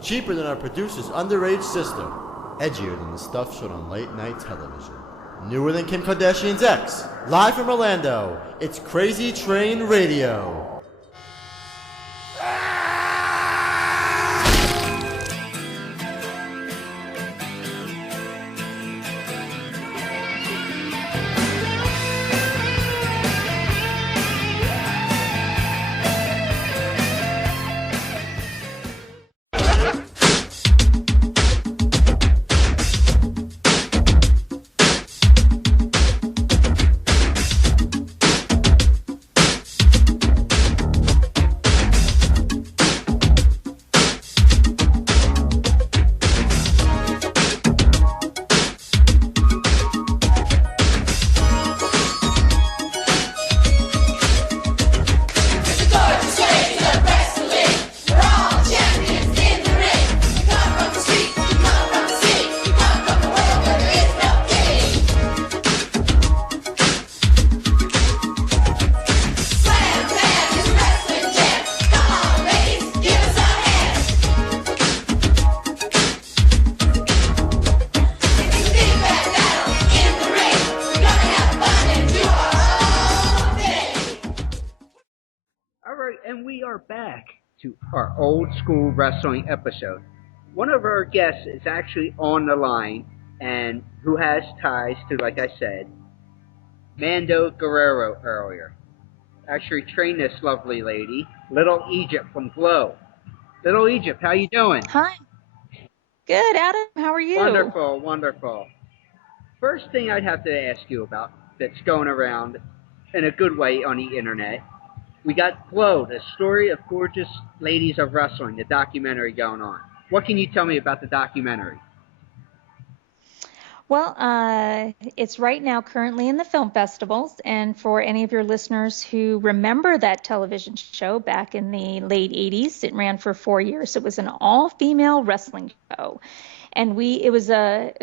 Cheaper than our producer's underage sister. Edgier than the stuff shown on late night television. Newer than Kim Kardashian's ex. Live from Orlando, it's Crazy Train Radio. Our old school wrestling episode. One of our guests is actually on the line and who has ties to, like I said, Mando Guerrero earlier. Actually trained this lovely lady, Little Egypt from Glow. Little Egypt, how you doing? Hi. Good, Adam. How are you? Wonderful, wonderful. First thing I'd have to ask you about that's going around in a good way on the internet. We got Glow, the story of gorgeous ladies of wrestling, the documentary going on. What can you tell me about the documentary? Well, it's right now currently in the film festivals, and for any of your listeners who remember that television show back in the late 80s, it ran for 4 years. It was an all-female wrestling show, and it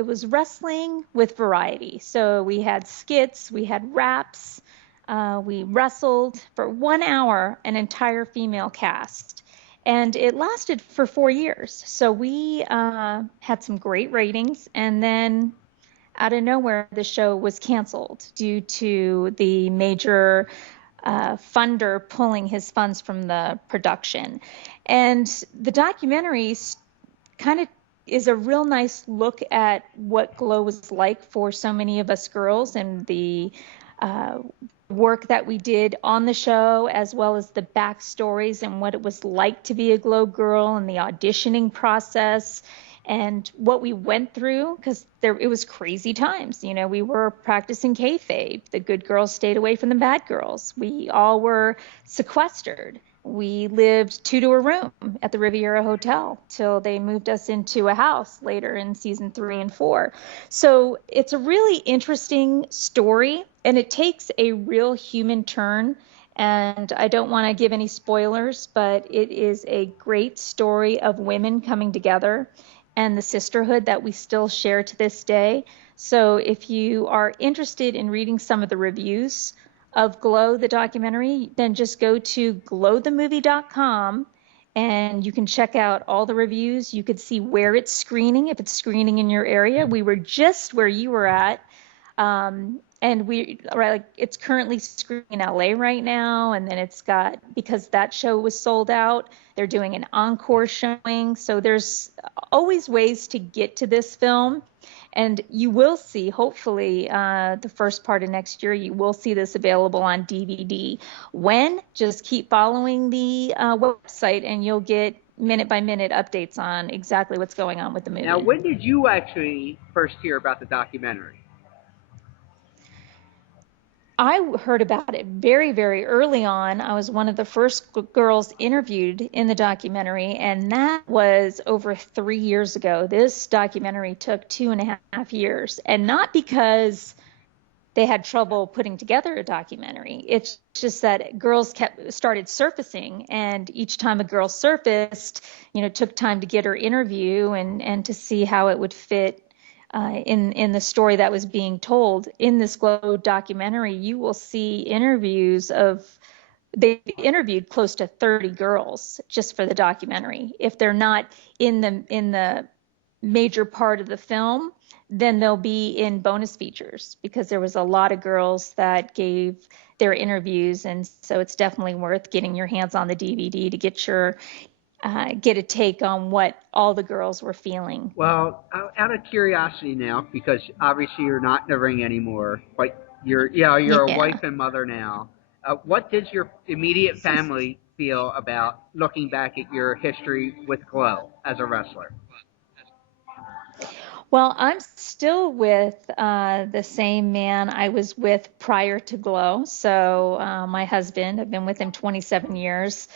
was wrestling with variety. So we had skits, we had raps. We wrestled for 1 hour, an entire female cast, and it lasted for 4 years. So we had some great ratings, and then out of nowhere, the show was canceled due to the major funder pulling his funds from the production. And the documentary kind of is a real nice look at what Glow was like for so many of us girls and the work that we did on the show, as well as the backstories and what it was like to be a Glow girl and the auditioning process and what we went through, because it was crazy times. You know, we were practicing kayfabe. The good girls stayed away from the bad girls. We all were sequestered. We lived 2 to a room at the Riviera Hotel till they moved us into a house later in season 3 and 4. So it's a really interesting story, and it takes a real human turn. And I don't want to give any spoilers, but it is a great story of women coming together and the sisterhood that we still share to this day. So if you are interested in reading some of the reviews of Glow, the documentary, then just go to glowthemovie.com and you can check out all the reviews. You could see where it's screening, if it's screening in your area. We were just where you were at. And it's currently screening in LA right now. And then it's got, because that show was sold out, they're doing an encore showing. So there's always ways to get to this film. And you will see, hopefully, the first part of next year, you will see this available on DVD. When? Just keep following the website and you'll get minute-by-minute updates on exactly what's going on with the movie. Now, when did you actually first hear about the documentary? I heard about it very, very early on. I was one of the first girls interviewed in the documentary, and that was over 3 years ago. This documentary took 2.5 years, and not because they had trouble putting together a documentary. It's just that girls started surfacing, and each time a girl surfaced, it took time to get her interview and to see how it would fit in the story that was being told. In this Glow documentary, you will see interviews of they interviewed close to 30 girls just for the documentary. If they're not in the major part of the film, then they'll be in bonus features because there was a lot of girls that gave their interviews, and so it's definitely worth getting your hands on the DVD to get a take on what all the girls were feeling. Well, out of curiosity now, because obviously you're not in the ring anymore, but you're a Yeah. wife and mother now. What does your immediate family feel about looking back at your history with Glow as a wrestler? Well, I'm still with the same man I was with prior to Glow. So, my husband, I've been with him 27 years.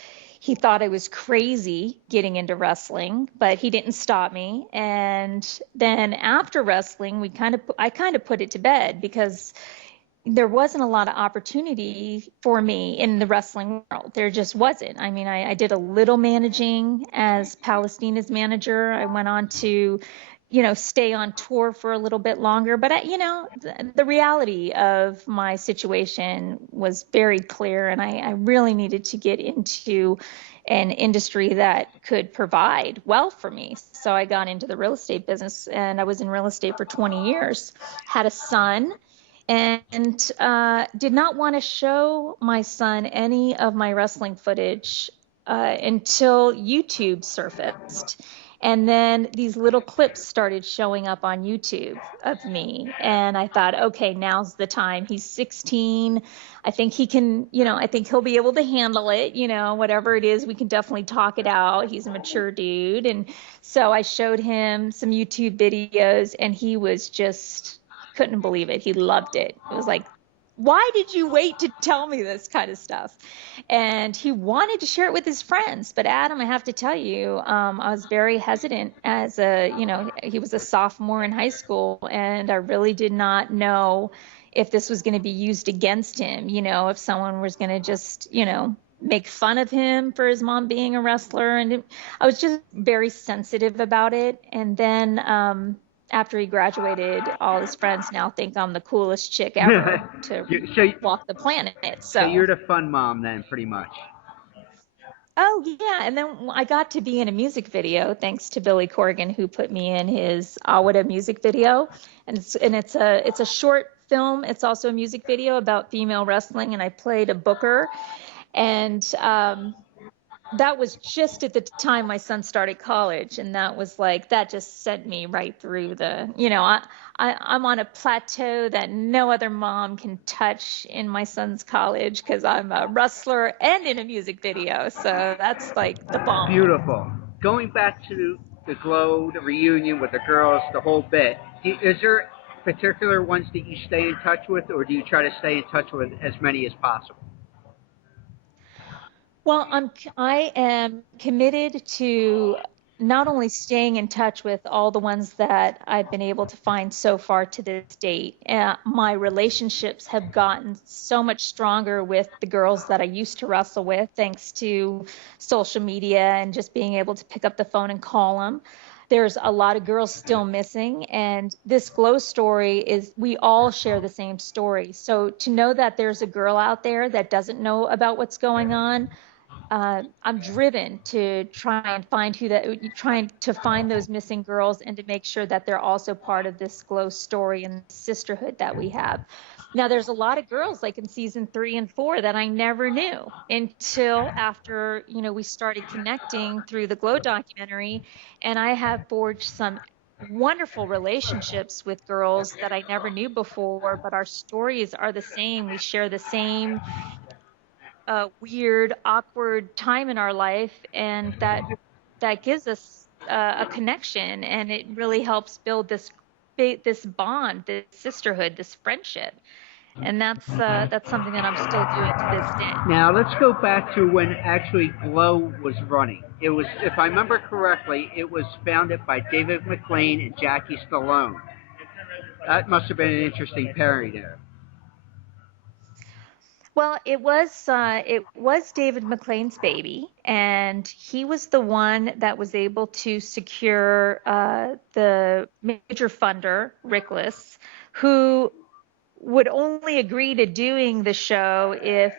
He thought I was crazy getting into wrestling, but he didn't stop me. And then after wrestling, I kind of put it to bed because there wasn't a lot of opportunity for me in the wrestling world. There just wasn't. I mean, I did a little managing as Palestina's manager. I went on to, stay on tour for a little bit longer. But, the reality of my situation was very clear, and I really needed to get into an industry that could provide well for me. So I got into the real estate business, and I was in real estate for 20 years, had a son, and did not want to show my son any of my wrestling footage until YouTube surfaced. And then these little clips started showing up on YouTube of me. And I thought, okay, now's the time. He's 16. I think he can, I think he'll be able to handle it, whatever it is, we can definitely talk it out. He's a mature dude. And so I showed him some YouTube videos, and he was just couldn't believe it. He loved it. It was like, why did you wait to tell me this kind of stuff? And he wanted to share it with his friends. But Adam, I have to tell you, I was very hesitant he was a sophomore in high school, and I really did not know if this was going to be used against him, if someone was going to just, make fun of him for his mom being a wrestler. And I was just very sensitive about it. And then, after he graduated, all his friends now think I'm the coolest chick ever to walk the planet. So you're the fun mom then, pretty much. Oh yeah, and then I got to be in a music video thanks to Billy Corgan, who put me in his Awada music video, and it's a short film. It's also a music video about female wrestling, and I played a booker, and that was just at the time my son started college, and that just sent me right through I'm on a plateau that no other mom can touch in my son's college because I'm a wrestler and in a music video. So that's like the bomb. Beautiful. Going back to the Glow, the reunion with the girls, the whole bit, is there particular ones that you stay in touch with, or do you try to stay in touch with as many as possible? Well, I am committed to not only staying in touch with all the ones that I've been able to find so far to this date. My relationships have gotten so much stronger with the girls that I used to wrestle with, thanks to social media and just being able to pick up the phone and call them. There's a lot of girls still missing, and this Glow story is we all share the same story. So to know that there's a girl out there that doesn't know about what's going on, I'm driven to trying to find those missing girls and to make sure that they're also part of this Glow story and sisterhood that we have. Now, there's a lot of girls like in season 3 and 4 that I never knew until after, we started connecting through the Glow documentary, and I have forged some wonderful relationships with girls that I never knew before, but our stories are the same. We share the same weird, awkward time in our life, and that gives us a connection, and it really helps build this bond, this sisterhood, this friendship, and that's something that I'm still doing to this day. Now let's go back to when actually Glow was running. It was, if I remember correctly, it was founded by David McLean and Jackie Stallone. That must have been an interesting pairing there. Well, it was David McLean's baby, and he was the one that was able to secure the major funder, Rickless, who would only agree to doing the show if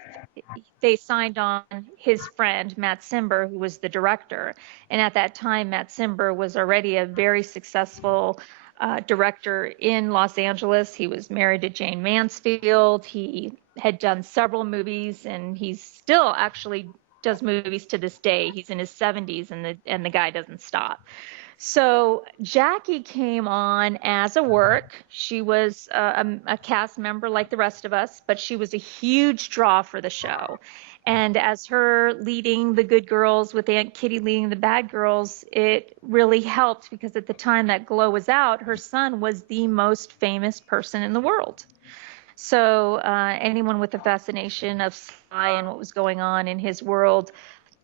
they signed on his friend Matt Cimber, who was the director. And at that time, Matt Cimber was already a very successful director in Los Angeles. He was married to Jane Mansfield. He had done several movies, and he's still actually does movies to this day. He's in his 70s, and the guy doesn't stop. So Jackie came on as a work. She was a cast member like the rest of us, but she was a huge draw for the show. And as her leading the good girls with Aunt Kitty leading the bad girls, it really helped because at the time that Glow was out, her son was the most famous person in the world. So anyone with a fascination of Sly and what was going on in his world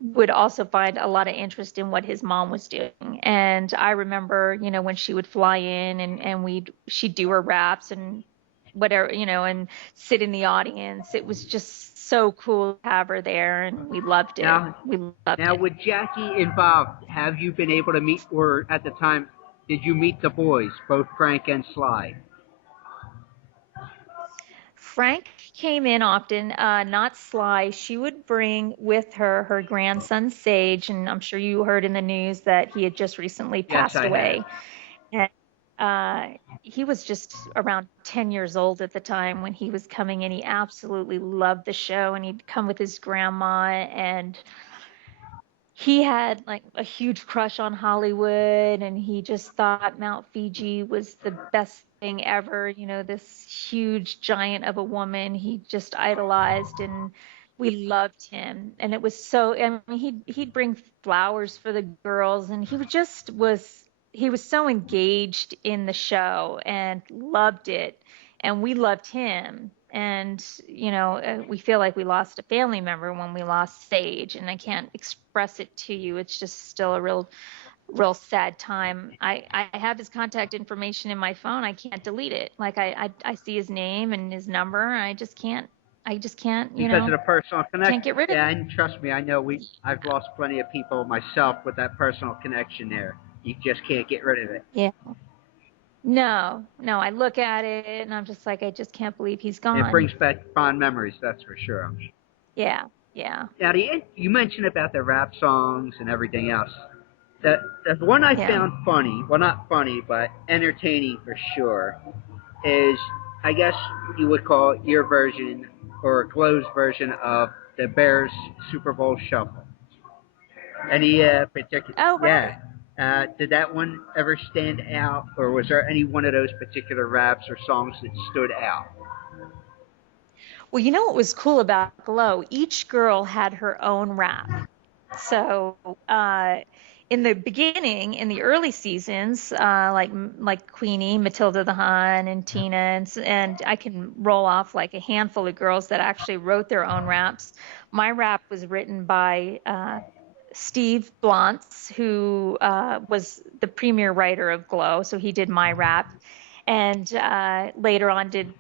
would also find a lot of interest in what his mom was doing. And I remember, when she would fly in and she'd do her raps and whatever, and sit in the audience. It was just so cool to have her there, and we loved it. Now, with Jackie involved, have you been able to meet, or at the time, did you meet the boys, both Frank and Sly? Frank came in often, not Sly. She would bring with her her grandson Sage, and I'm sure you heard in the news that he had just recently passed away. And he was just around 10 years old at the time when he was coming in. He absolutely loved the show, and he'd come with his grandma, and he had like a huge crush on Hollywood, and he just thought Mount Fiji was the best thing ever. This huge giant of a woman he just idolized, and we loved him. And it was so, I mean, he'd bring flowers for the girls, and he was so engaged in the show and loved it, and we loved him. And we feel like we lost a family member when we lost Sage, and I can't express it to you. It's just still a real sad time. I have his contact information in my phone. I can't delete it. Like I see his name and his number, and I just can't because of the personal connection. Can't get rid of it. Yeah, and trust me, I know I've lost plenty of people myself with that personal connection there. You just can't get rid of it. Yeah. No, I look at it and I'm just like, I just can't believe he's gone. It brings back fond memories, that's for sure. Yeah. Now, you mentioned about the rap songs and everything else. The one I found funny, well, not funny, but entertaining for sure, is, I guess you would call it your version or Glow's version of the Bears Super Bowl Shuffle. Any particular? Oh, right. Yeah. Did that one ever stand out, or was there any one of those particular raps or songs that stood out? Well, what was cool about Glow? Each girl had her own rap. So in the beginning, in the early seasons, like Queenie, Matilda the Hun, and Tina, and I can roll off like a handful of girls that actually wrote their own raps. My rap was written by Steve Blantz, who was the premier writer of Glow, so he did my rap, and later on did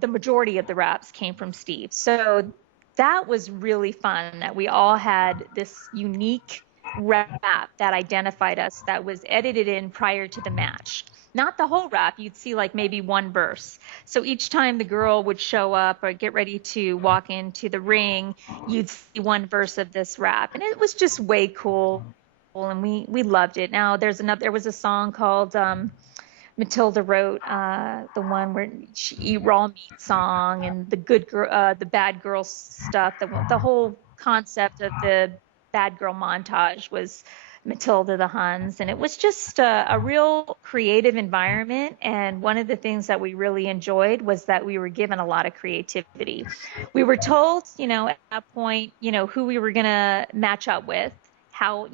the majority of the raps came from Steve. So that was really fun that we all had this unique rap that identified us, that was edited in prior to the match. Not the whole rap, you'd see like maybe one verse. So each time the girl would show up or get ready to walk into the ring, you'd see one verse of this rap. And it was just way cool, and we loved it. Now there was a song called Matilda wrote, the one where she eat raw meat song, and the bad girl stuff. The whole concept of the bad girl montage was Matilda the Huns, and it was just a real creative environment. And one of the things that we really enjoyed was that we were given a lot of creativity. We were told, at that point, who we were going to match up with, how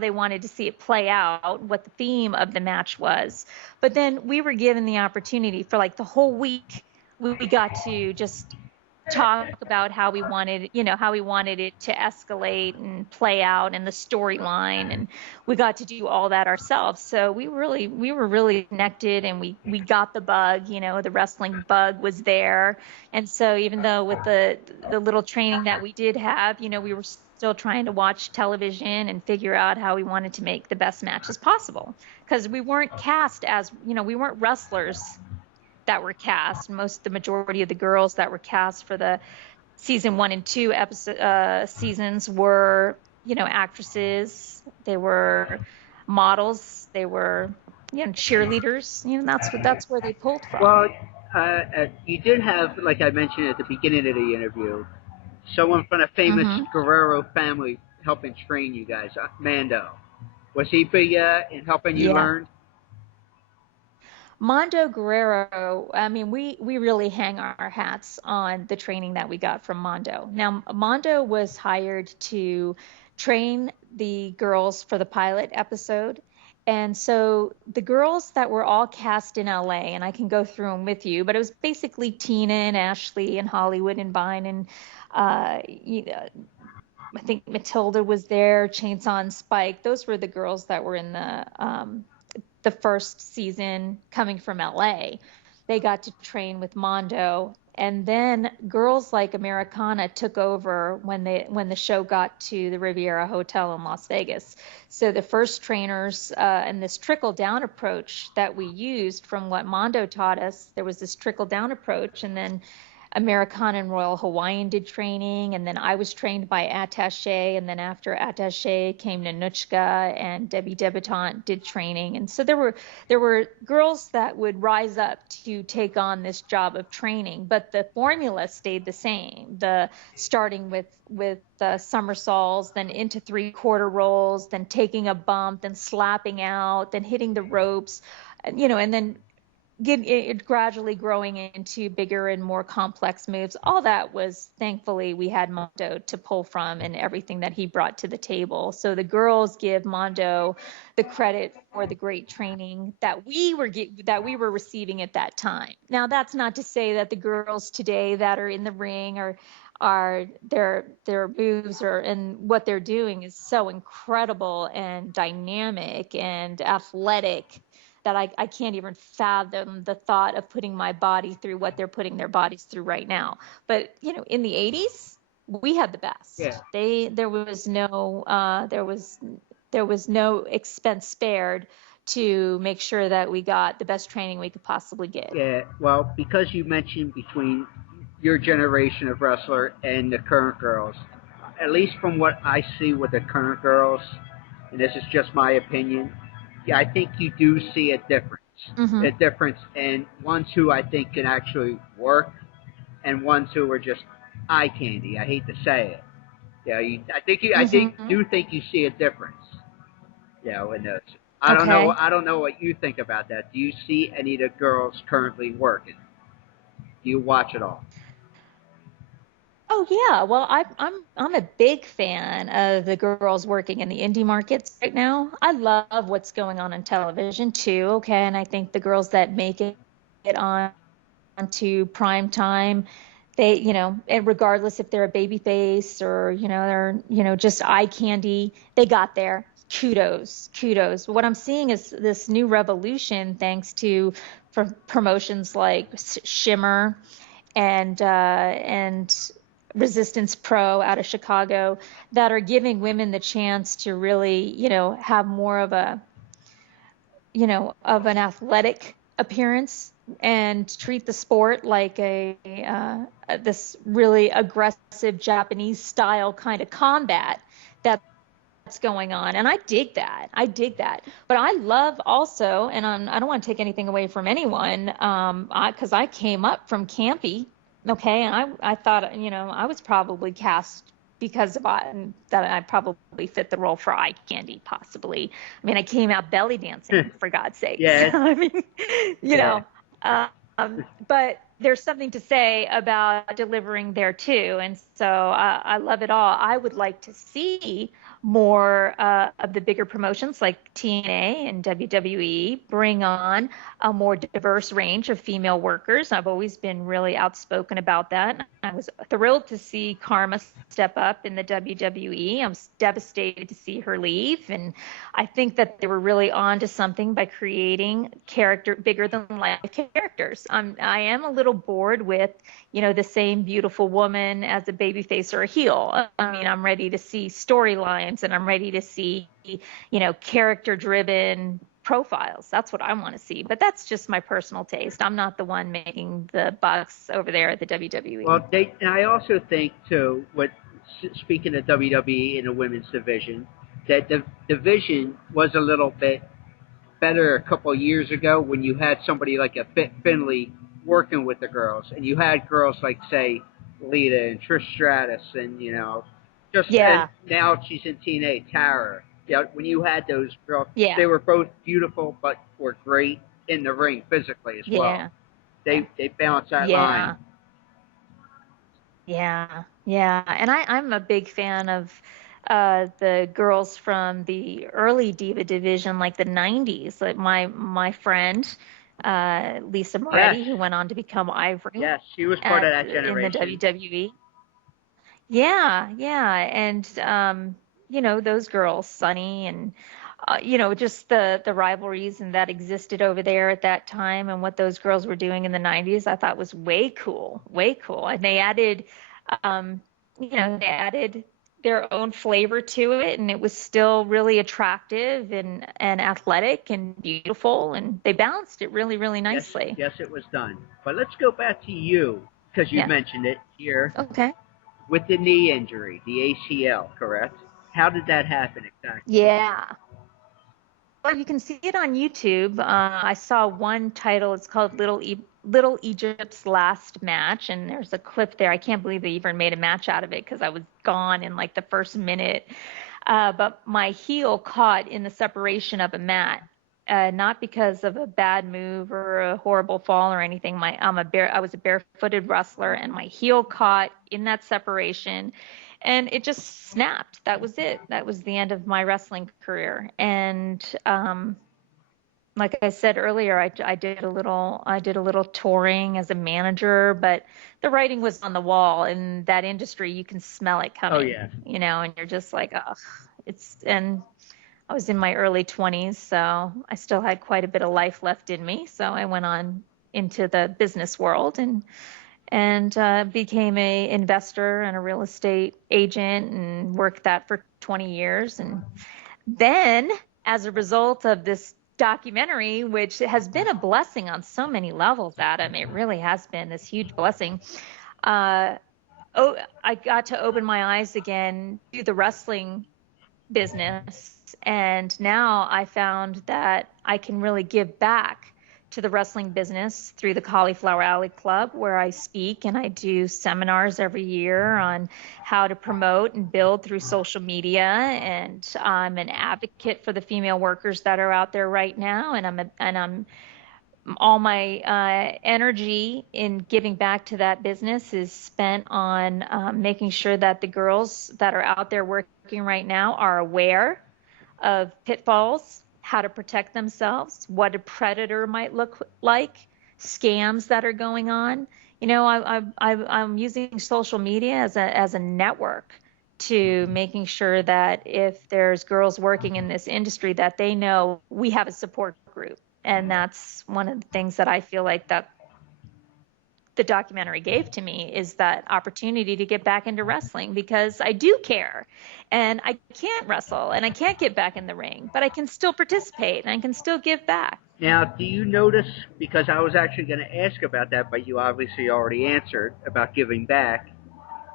they wanted to see it play out, what the theme of the match was. But then we were given the opportunity for like the whole week. We got to just talk about how we wanted it to escalate and play out, and the storyline, and we got to do all that ourselves. So we were really connected, and we got the bug. The wrestling bug was there. And so even though with the little training that we did have, we were still trying to watch television and figure out how we wanted to make the best matches possible, because we weren't cast as we weren't wrestlers that were cast. The majority of the girls that were cast for the season 1 and 2 seasons were, actresses. They were models. They were, cheerleaders. That's where they pulled from. Well, you did have, like I mentioned at the beginning of the interview, someone from the famous Hmm. Guerrero family helping train you guys, Mando. Was he big in helping you Yeah. learn? Mondo Guerrero, I mean, we really hang our hats on the training that we got from Mondo. Now, Mondo was hired to train the girls for the pilot episode. And so the girls that were all cast in LA, and I can go through them with you, but it was basically Tina and Ashley and Hollywood and Vine and I think Matilda was there, Chainsaw and Spike. Those were the girls that were in the first season coming from LA. They got to train with Mondo. And then girls like Americana took over when the show got to the Riviera Hotel in Las Vegas. So the first trainers and this trickle down approach that we used from what Mondo taught us, there was this trickle down approach, and then Americana and Royal Hawaiian did training, and then I was trained by Attaché, and then after Attaché came Nanuchka, and Debbie Debutante did training. And so there were girls that would rise up to take on this job of training, but the formula stayed the same. The starting with somersaults, then into three-quarter rolls, then taking a bump, then slapping out, then hitting the ropes, and then get it gradually growing into bigger and more complex moves. All that was, thankfully, we had Mondo to pull from and everything that he brought to the table. So the girls give Mondo the credit for the great training that we were receiving at that time. Now, that's not to say that the girls today that are in the ring are their moves and what they're doing is so incredible and dynamic and athletic that I can't even fathom the thought of putting my body through what they're putting their bodies through right now. But in the 80s, we had the Yeah. best. There was no expense spared to make sure that we got the best training we could possibly get. Yeah, well, because you mentioned between your generation of wrestler and the current girls, at least from what I see with the current girls, and this is just my opinion, yeah, I think you do see a difference. Hmm. A difference in ones who I think can actually work and ones who are just eye candy. I hate to say it. Yeah, Hmm. do think you see a difference. In those. Okay. I don't know what you think about that. Do you see any of the girls currently working? Do you watch it all? Oh yeah, well I'm a big fan of the girls working in the indie markets right now. I love what's going on television too, okay? And I think the girls that make it on to prime time, they, and regardless if they're a baby face or, they're, just eye candy, they got there. Kudos, kudos. What I'm seeing is this new revolution thanks to promotions like Shimmer and Resistance Pro out of Chicago that are giving women the chance to really, have more of an athletic appearance and treat the sport like this really aggressive Japanese style kind of combat that's going on. And I dig that. I dig that. But I love also, and I don't want to take anything away from anyone, because I came up from Campy, okay, and I thought, I was probably cast because that I probably fit the role for eye candy, possibly. I mean, I came out belly dancing, for God's sakes. Yeah, I mean, you yeah. know, but there's something to say about delivering there too. And so I love it all. I would like to see more of the bigger promotions like TNA and WWE bring on a more diverse range of female workers. I've always been really outspoken about that. I was thrilled to see Karma step up in the WWE. I was devastated to see her leave. And I think that they were really on to something by creating bigger than life characters. I am a little bored with, the same beautiful woman as a babyface or a heel. I mean, I'm ready to see storylines and I'm ready to see, character driven profiles. That's what I want to see. But that's just my personal taste. I'm not the one making the bucks over there at the WWE. Well, and I also think too, speaking of WWE in the women's division, that the division was a little bit better a couple of years ago when you had somebody like a Finley working with the girls, and you had girls like, say, Lita and Trish Stratus, and and now she's in TNA, Tara. Yeah, when you had those girls, they were both beautiful, but were great in the ring physically as well. They balance that line. Yeah, and I'm a big fan of the girls from the early diva division, like the '90s. Like my friend Lisa Moretti, who went on to become Ivory. Yes, she was part of that generation in the WWE. Yeah, and those girls, Sunny, and just the rivalries and that existed over there at that time, and what those girls were doing in the '90s, I thought was way cool, and they added, they added their own flavor to it, and it was still really attractive and athletic and beautiful, and they balanced it really, really nicely. Yes, it was done. But let's go back to you, because you mentioned it here. Okay. With the knee injury, the ACL, correct? How did that happen exactly? Yeah. Well, you can see it on YouTube. I saw one title. It's called Little Egypt's Last Match, and there's a clip there. I can't believe they even made a match out of it because I was gone in like the first minute. But my heel caught in the separation of a mat, not because of a bad move or a horrible fall or anything. I was a barefooted wrestler, and my heel caught in that separation, and it just snapped. That was it. That was the end of my wrestling career. And like I said earlier, I did a little touring as a manager, but the writing was on the wall. In that industry, you can smell it coming. Oh yeah. And you're just like, ugh. And I was in my early 20s, so I still had quite a bit of life left in me. So I went on into the business world and became a investor and a real estate agent, and worked that for 20 years. And then, as a result of this documentary, which has been a blessing on so many levels, Adam, it really has been this huge blessing. I got to open my eyes again to the wrestling business, and now I found that I can really give back to the wrestling business through the Cauliflower Alley Club, where I speak and I do seminars every year on how to promote and build through social media. And I'm an advocate for the female workers that are out there right now. And I'm all my energy in giving back to that business is spent on making sure that the girls that are out there working right now are aware of pitfalls, how to protect themselves, what a predator might look like, scams that are going on. I'm using social media as a network to making sure that if there's girls working in this industry, that they know we have a support group. And that's one of the things that I feel like that the documentary gave to me, is that opportunity to get back into wrestling, because I do care, and I can't wrestle and I can't get back in the ring, but I can still participate and I can still give back. Now, do you notice, because I was actually going to ask about that, but you obviously already answered about giving back.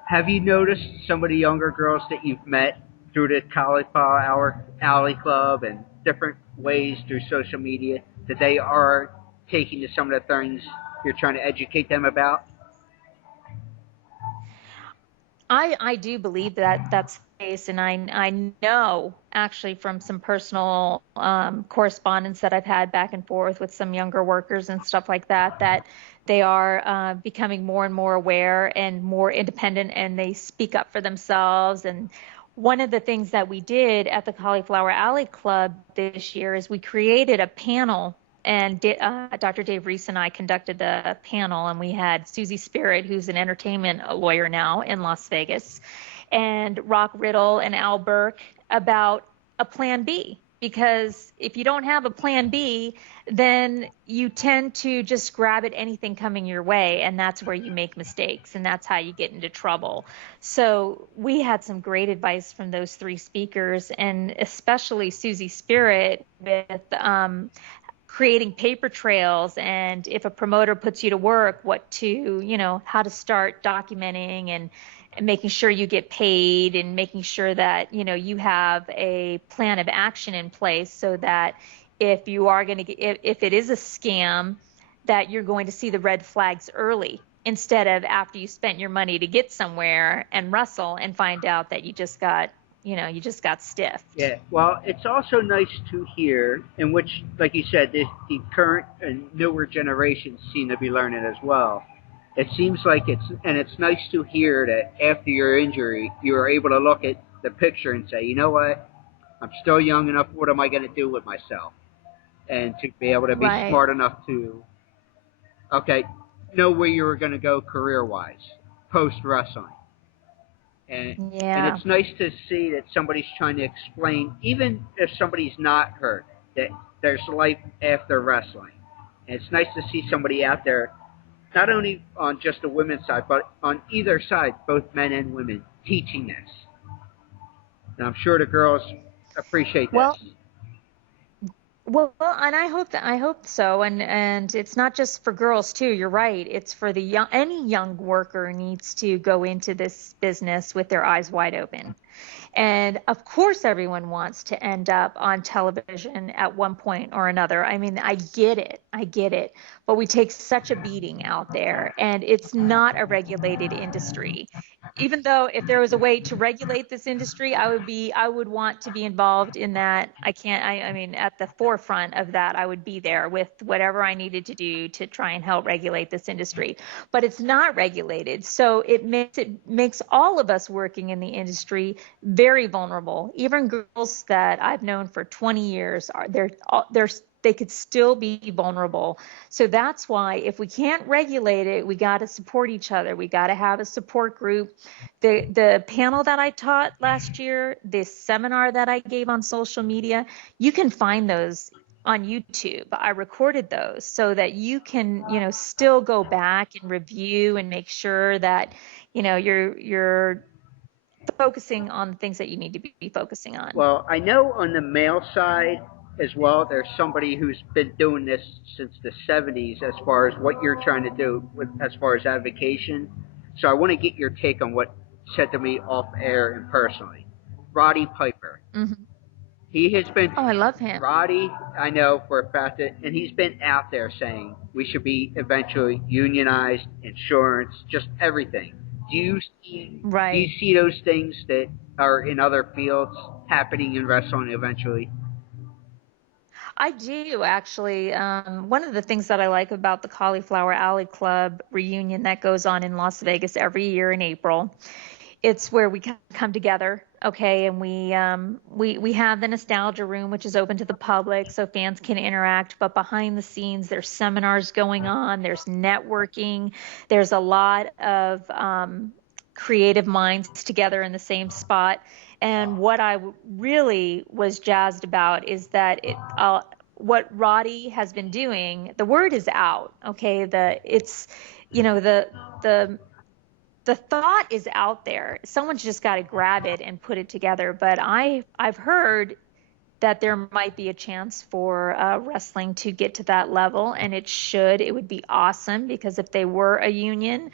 Have you noticed some of the younger girls that you've met through the Cauliflower Alley Club and different ways through social media, that they are taking to some of the things you're trying to educate them about? I do believe that that's the case, and I know actually from some personal correspondence that I've had back and forth with some younger workers and stuff like that, that they are becoming more and more aware and more independent, and they speak up for themselves. And one of the things that we did at the Cauliflower Alley Club this year is we created a panel, and Dr. Dave Reese and I conducted the panel, and we had Susie Spirit, who's an entertainment lawyer now in Las Vegas, and Rock Riddle and Al Burke, about a plan B. because if you don't have a plan B, then you tend to just grab at anything coming your way, and that's where you make mistakes, and that's how you get into trouble. So we had some great advice from those three speakers, and especially Susie Spirit with creating paper trails, and if a promoter puts you to work, what to, how to start documenting and making sure you get paid, and making sure that, you have a plan of action in place, so that if you are going to get, if it is a scam, that you're going to see the red flags early, instead of after you spent your money to get somewhere and wrestle and find out that you just got stiffed. Yeah, well, it's also nice to hear, in which, like you said, the current and newer generations seem to be learning as well. It seems like it's nice to hear that after your injury, you were able to look at the picture and say, you know what, I'm still young enough, what am I going to do with myself? And to be able to be Right. smart enough to, okay, know where you were going to go career-wise, post-wrestling. And Yeah. it's nice to see that somebody's trying to explain, even if somebody's not hurt, that there's life after wrestling. And it's nice to see somebody out there, not only on just the women's side, but on either side, both men and women, teaching this. And I'm sure the girls appreciate this. Well, and I hope so, and it's not just for girls too. You're right. It's for the young. Any young worker needs to go into this business with their eyes wide open. And of course, everyone wants to end up on television at one point or another. I mean, I get it. But we take such a beating out there, and it's not a regulated industry. Even though if there was a way to regulate this industry, I would want to be involved in that. I mean, at the forefront of that, I would be there with whatever I needed to do to try and help regulate this industry. But it's not regulated. So it makes all of us working in the industry very vulnerable. Even girls that I've known for 20 years they could still be vulnerable. So that's why if we can't regulate it, we got to support each other. We got to have a support group. The panel that I taught last year, this seminar that I gave on social media, you can find those on YouTube. I recorded those so that you can, still go back and review and make sure that, you're focusing on the things that you need to be focusing on. Well, I know on the male side as well, there's somebody who's been doing this since the 70s as far as what you're trying to do as far as advocation. So I want to get your take on what said to me off air and personally. Roddy Piper. Mm-hmm. He has been. Oh, I love him. Roddy, I know for a fact that, and he's been out there saying we should be eventually unionized, insurance, just everything. Do you see those things that are in other fields happening in wrestling eventually? I do, actually. One of the things that I like about the Cauliflower Alley Club reunion that goes on in Las Vegas every year in April, it's where we come together, okay, and we have the nostalgia room, which is open to the public, so fans can interact. But behind the scenes, there's seminars going on, there's networking, there's a lot of creative minds together in the same spot. And what I really was jazzed about is that what Roddy has been doing. The word is out, okay. The thought is out there. Someone's just got to grab it and put it together. But I've heard that there might be a chance for wrestling to get to that level, and it should. It would be awesome, because if they were a union,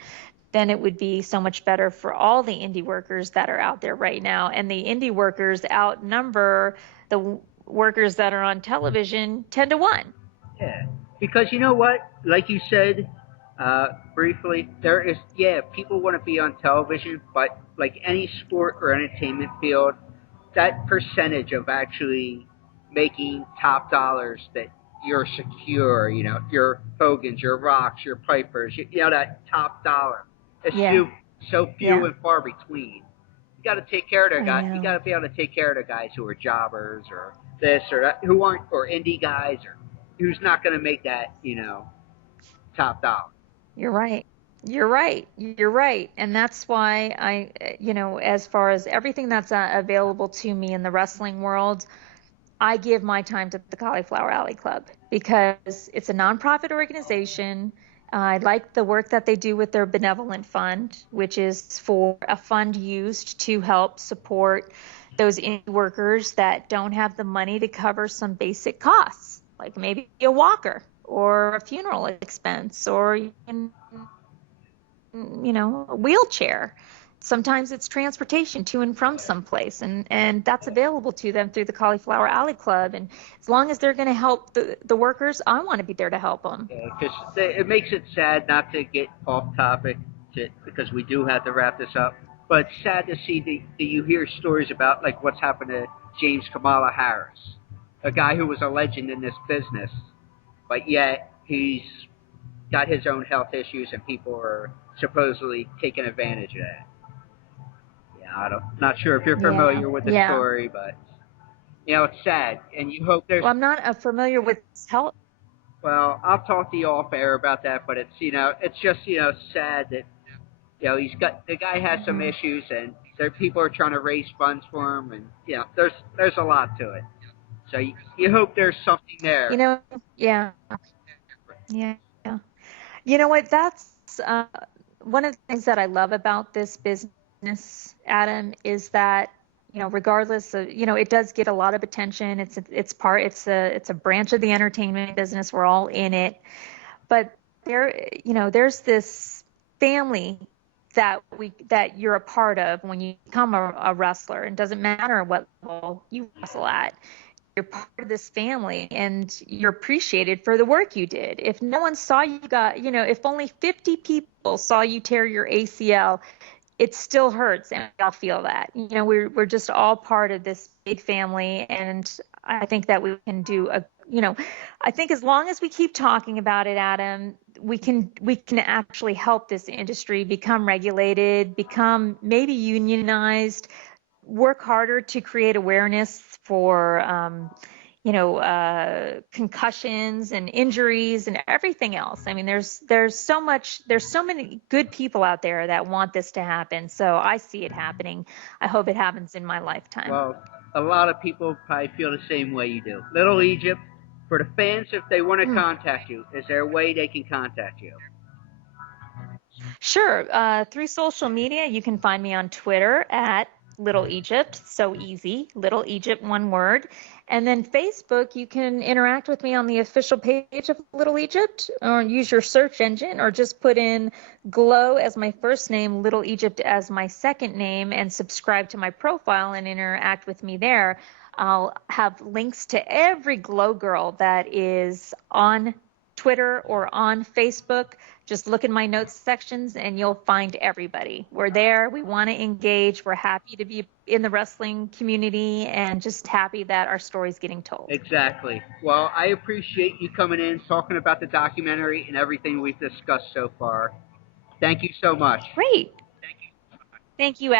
then it would be so much better for all the indie workers that are out there right now. And the indie workers outnumber the workers that are on television 10 to 1. Yeah, because you know what? Like you said briefly, there is, people want to be on television, but like any sport or entertainment field, that percentage of actually making top dollars, that you're secure, your Hogans, your Rocks, your Pipers, that top dollar. It's so few and far between. You got to take care of the guys. You got to be able to take care of the guys who are jobbers or this or that, who aren't, or indie guys, or who's not going to make that, top dollar. You're right. And that's why as far as everything that's available to me in the wrestling world, I give my time to the Cauliflower Alley Club because it's a nonprofit organization. I like the work that they do with their benevolent fund, which is for a fund used to help support those indie workers that don't have the money to cover some basic costs, like maybe a walker or a funeral expense or a wheelchair. Sometimes it's transportation to and from someplace, and that's available to them through the Cauliflower Alley Club. And as long as they're going to help the workers, I want to be there to help them. Because it makes it sad, not to get off topic, because we do have to wrap this up. But it's sad to see that you hear stories about like what's happened to James Kamala Harris, a guy who was a legend in this business, but yet he's got his own health issues, and people are supposedly taking advantage of that. Not sure if you're familiar with the story, but it's sad, and you hope there's. Well, I'm not familiar with health. Well, I'll talk to you off air about that, but it's it's just sad that the guy has some issues, and people are trying to raise funds for him, and there's a lot to it. So you hope there's something there. Yeah. You know what? That's one of the things that I love about this business, Adam, is that regardless of it does get a lot of attention. It's a branch of the entertainment business. We're all in it, but there's this family that you're a part of when you become a wrestler. It doesn't matter what level you wrestle at. You're part of this family, and you're appreciated for the work you did. If no one saw you if only 50 people saw you tear your ACL, it still hurts, and we all feel that. We're just all part of this big family, and I think that we can do I think as long as we keep talking about it, Adam, we can actually help this industry become regulated, become maybe unionized, work harder to create awareness for concussions and injuries and everything else. I mean, there's so many good people out there that want this to happen. So I see it happening. I hope it happens in my lifetime. Well, a lot of people probably feel the same way you do. Little Egypt, for the fans, if they want to contact you, is there a way they can contact you? Sure. Through social media, you can find me on Twitter at Little Egypt, so easy, Little Egypt, one word. And then Facebook, you can interact with me on the official page of Little Egypt, or use your search engine, or just put in Glow as my first name, Little Egypt as my second name, and subscribe to my profile and interact with me there. I'll have links to every Glow Girl that is on Twitter or on Facebook. Just look in my notes sections and you'll find everybody. We're there. We want to engage. We're happy to be in the wrestling community and just happy that our story's getting told. Exactly. Well, I appreciate you coming in, talking about the documentary and everything we've discussed so far. Thank you so much. Great. Thank you, Adam.